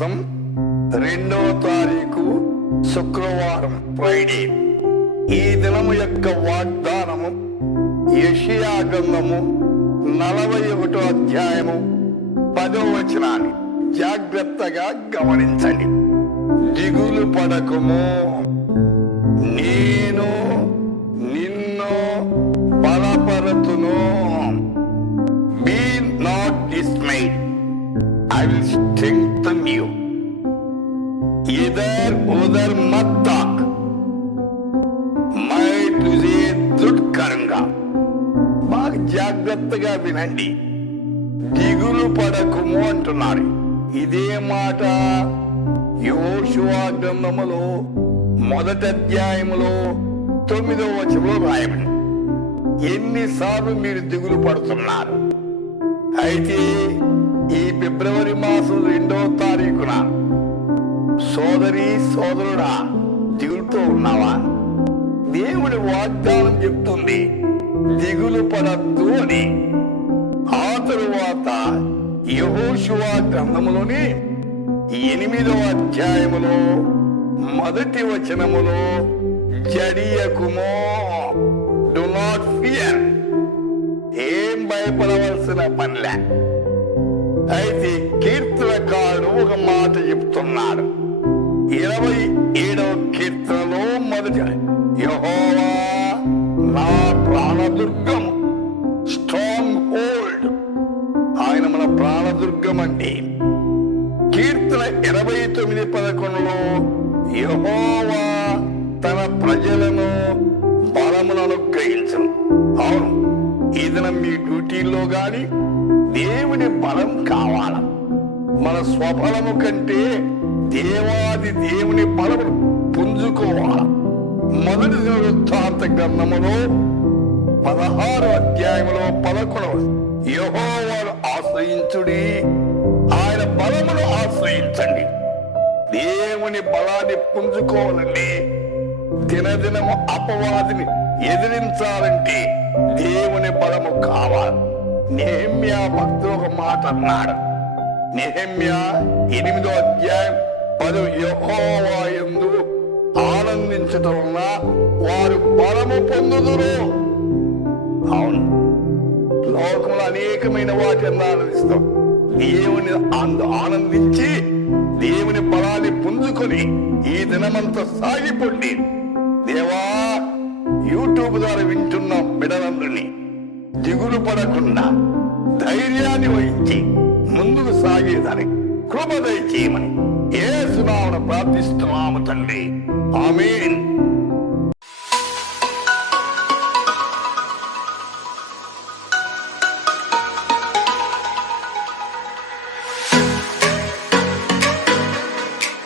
మాసం 2వ తారీఖు శుక్రవారం, ఫ్రైడే. ఈ దినము యొక్క వాగ్దానము యెషయా గ్రంథము 41వ అధ్యాయము 10వ వచనాన్ని జాగ్రత్తగా గమనించండి. దిగులు పడకుము, నేను నిన్ను బలపరుతును. Be not dismayed, I will strengthen you. इधर उधर मत ताक, मैं तुझे दृढ़ करूंगा. బాగా జాగ్రత్తగా వినండి. దిగులు పడకుము అంటున్నారు. ఇదే మాట యెహోషువ గ్రంథములో 1వ అధ్యాయములో 9వ వచనంలో రాయబడింది. ఎన్నిసార్లు మీరు దిగులు పడుతున్నారు? అయితే ఈ ఫిబ్రవరి మాసం 2వ తారీఖున సోదరి సోదరుడా, దిగులుతో ఉన్నావా? దేవుడి వాగ్దానం చెప్తుంది దిగులు పడద్దు అని. ఆ తరువాత యెహోషువ గ్రంథములోని 8వ అధ్యాయములో 1వ వచనములో జడియకుమో, డు నాట్ ఫియర్, ఏం భయపడవలసిన పనిలే. అయితే కీర్తనకారుడు ఒక మాట చెప్తున్నాడు. 27వ కీర్తనలో మొదటి, యెహోవా నా ప్రాణదుర్గం, స్ట్రాంగ్ హోల్డ్. ఆయన మన ప్రాణదుర్గం అంటే. కీర్తన 89:11లో యెహోవా తన ప్రజలను బలమును అనుగ్రహించను. అవును, ఏదైనా మీ డ్యూటీలో గాని దేవుని బలం కావాల. మన స్వబలము కంటే దేవాది దేవుని బలమును పుంజుకోవాలి. 1వ దినవృత్తాంత గ్రంథములో 16వ అధ్యాయములో 11, యెహోవాను ఆశ్రయించుడి, ఆయన బలమును ఆశ్రయించండి. దేవుని బలాన్ని పుంజుకోవాలండి. దినదినము అపవాదిని ఎదిరించాలంటే దేవుని బలము కావాలి. నెహెమ్యా భక్తుడు ఒక మాట అన్నాడు. నెహెమ్యా 8వ అధ్యాయం 10, యెహోవా యందు ఆనందించటం వలన వారు బలము పొందుదురు. అవును, లోకంలో అనేకమైన వాటి ఆనందిస్తాం. దేవుని ఆనందించి దేవుని బలాన్ని పుంజుకొని ఈ దినమంతా సాగిపోండి. దేవా, యూట్యూబ్ ద్వారా వింటున్న బిడ్డలందరినీ దిగులు పడకుండా ధైర్యాన్ని వహించి ముందుకు సాగేదానికి కృప దయచేయమని యేసు నామమున ప్రార్థిస్తున్నాము తండ్రి. ఆమేన్.